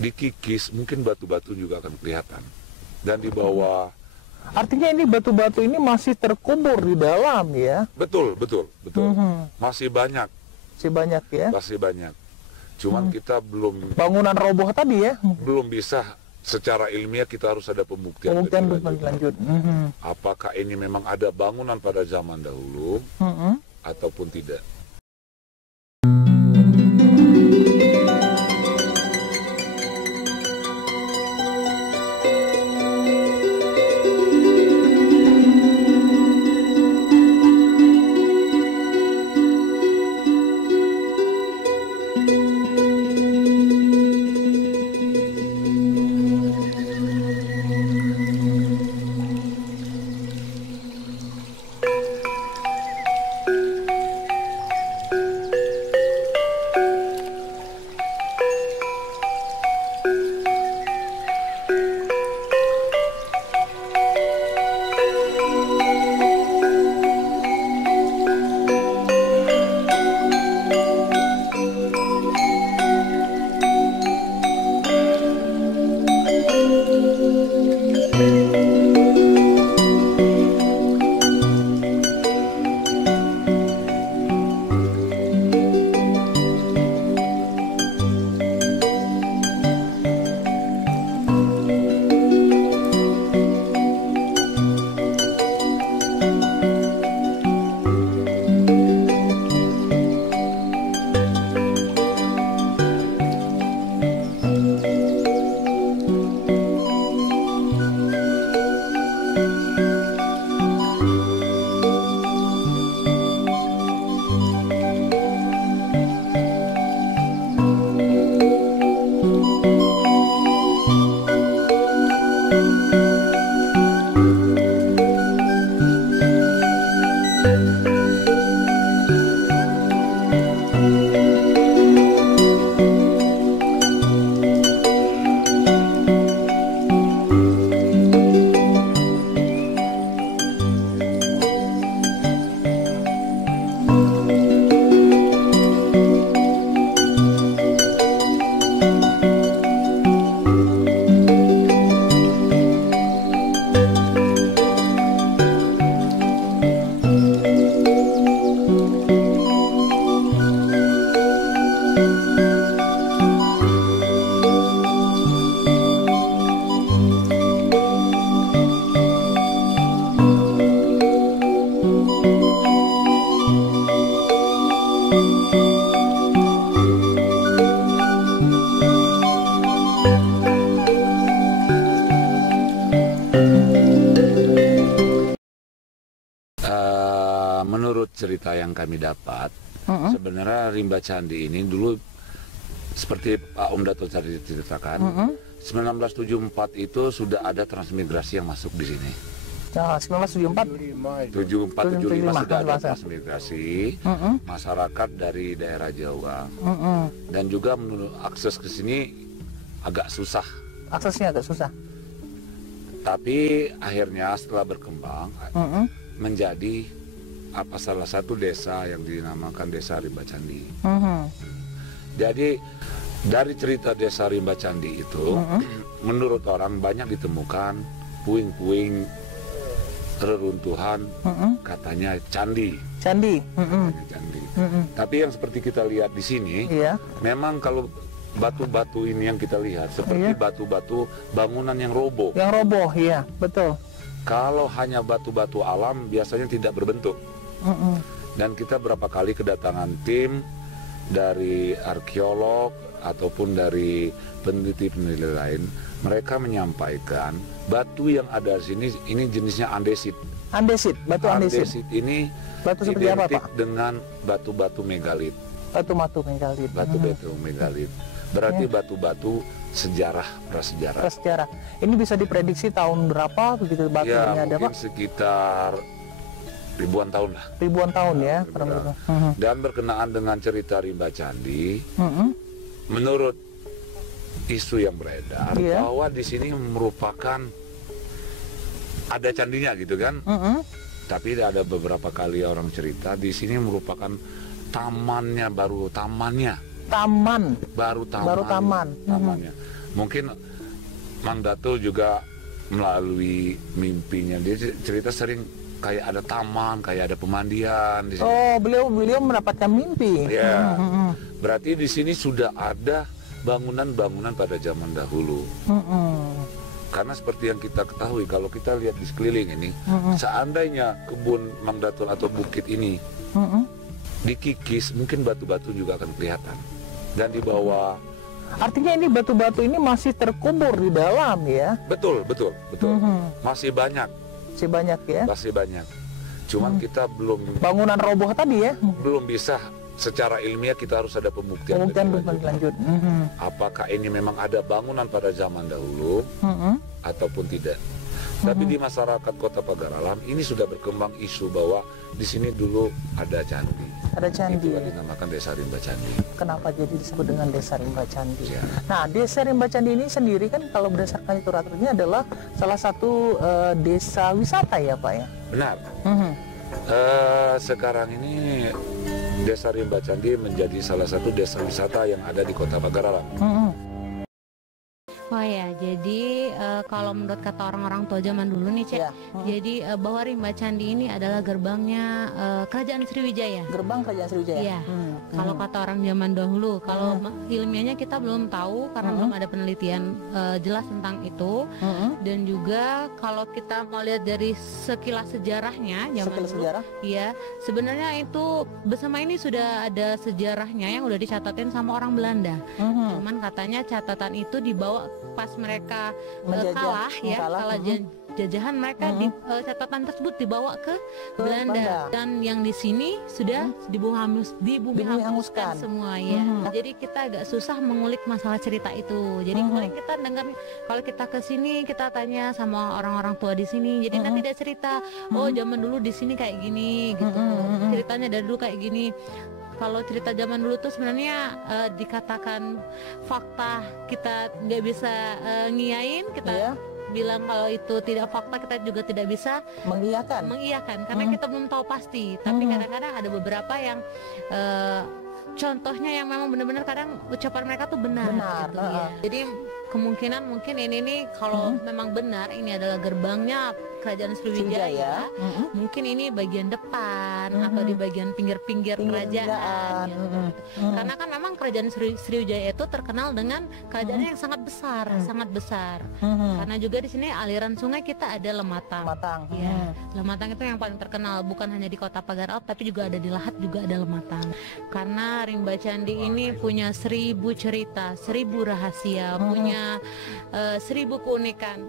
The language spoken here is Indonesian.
dikikis, mungkin batu-batu juga akan kelihatan. Dan di bawah. Artinya ini batu-batu ini masih terkubur di dalam ya? Betul. Masih banyak. Masih banyak ya? Masih banyak. Cuman kita belum. Bangunan roboh tadi ya? Belum bisa secara ilmiah, kita harus ada pembuktian lebih lanjut. Apakah ini memang ada bangunan pada zaman dahulu ataupun tidak. Menurut cerita yang kami dapat, sebenarnya Rimba Candi ini dulu seperti Pak Om Dato tadi ceritakan, 1974 itu sudah ada transmigrasi yang masuk di sini. Ya, 1974? 75 sudah ada transmigrasi masyarakat dari daerah Jawa. Dan juga menurut akses ke sini agak susah. Aksesnya agak susah. Tapi akhirnya setelah berkembang menjadi salah satu desa yang dinamakan Desa Rimba Candi. Jadi dari cerita Desa Rimba Candi itu, menurut orang banyak ditemukan puing-puing reruntuhan, katanya candi. Candi. Tapi yang seperti kita lihat di sini, memang kalau batu-batu ini yang kita lihat seperti batu-batu bangunan yang roboh. Yang roboh, iya, betul. Kalau hanya batu-batu alam biasanya tidak berbentuk. Dan kita berapa kali kedatangan tim dari arkeolog ataupun dari peneliti-peneliti lain, mereka menyampaikan batu yang ada di sini ini jenisnya andesit. Andesit, batu andesit. Andesit ini batu seperti apa, Pak? Dengan batu-batu megalit. Batu-batu megalit. Batu-batu megalit. Berarti batu-batu sejarah, prasejarah. Prasejarah. Ini bisa diprediksi tahun berapa begitu batu ini ada, Pak? Mungkin sekitar ribuan tahun lah. Ribuan tahun ya. Dan berkenaan dengan cerita Rimba Candi, menurut isu yang beredar bahwa di sini merupakan ada candinya gitu kan. Tapi ada beberapa kali orang cerita di sini merupakan tamannya. Taman. Baru tamannya. Mungkin Mang Datul juga melalui mimpinya dia cerita sering kayak ada taman, kayak ada pemandian di sini. Oh, beliau mendapatkan mimpi. Ya, berarti di sini sudah ada bangunan-bangunan pada zaman dahulu. Karena seperti yang kita ketahui, kalau kita lihat di sekeliling ini, seandainya kebun Mang Datul atau bukit ini dikikis, mungkin batu-batu juga akan kelihatan. Dan di bawah. Artinya ini batu-batu ini masih terkubur di dalam ya? Betul. Masih banyak. Masih banyak ya? Masih banyak. Cuman kita belum. Bangunan roboh tadi ya? Belum bisa secara ilmiah, kita harus ada pembuktian lebih lanjut. Apakah ini memang ada bangunan pada zaman dahulu ataupun tidak? Tapi di masyarakat Kota Pagar Alam ini sudah berkembang isu bahwa di sini dulu ada candi. Ada candi. Itu dinamakan Desa Rimba Candi. Kenapa jadi disebut dengan Desa Rimba Candi? Ya. Nah, Desa Rimba Candi ini sendiri kan kalau berdasarkan literaturnya adalah salah satu desa wisata ya Pak ya? Benar. Sekarang ini Desa Rimba Candi menjadi salah satu desa wisata yang ada di Kota Pagar Alam. Oh ya, jadi kalau menurut kata orang-orang tua zaman dulu nih, Cek, jadi bahwa Rimba Candi ini adalah gerbangnya Kerajaan Sriwijaya. Gerbang Kerajaan Sriwijaya? Iya, kalau kata orang zaman dahulu. Kalau ilmiahnya kita belum tahu karena belum ada penelitian jelas tentang itu. Dan juga kalau kita mau lihat dari sekilas sejarahnya zaman dulu, ya sebenarnya itu bersama ini sudah ada sejarahnya yang udah dicatatin sama orang Belanda. Cuman katanya catatan itu dibawa pas mereka kalah jajahan mereka, di catatan tersebut dibawa ke Belanda. Dan yang di sini sudah dibumi hanguskan semua ya. Jadi kita agak susah mengulik masalah cerita itu. Jadi kemarin kita dengar, kalau kita ke sini kita tanya sama orang-orang tua di sini, jadi nanti dia cerita, oh zaman dulu di sini kayak gini gitu, ceritanya dari dulu kayak gini. Kalau cerita zaman dulu tuh sebenarnya dikatakan fakta, kita nggak bisa ngiyain, kita bilang kalau itu tidak fakta, kita juga tidak bisa mengiyakan karena kita belum tahu pasti. Tapi kadang-kadang ada beberapa yang contohnya yang memang benar-benar kadang ucapan mereka tuh benar gitu, ya. Jadi kemungkinan mungkin ini kalau memang benar ini adalah gerbangnya Kerajaan Sriwijaya, mungkin ini bagian depan atau di bagian pinggir-pinggir kerajaan gitu. Karena kan memang Kerajaan Sriwijaya itu terkenal dengan kerajaannya yang sangat besar, karena juga di sini aliran sungai kita ada Lematang. Ya, Lematang itu yang paling terkenal, bukan hanya di Kota Pagar Alam tapi juga ada di Lahat, juga ada Lematang. Karena Rimba Candi ini punya 1000 cerita, 1000 rahasia, punya 1000 keunikan.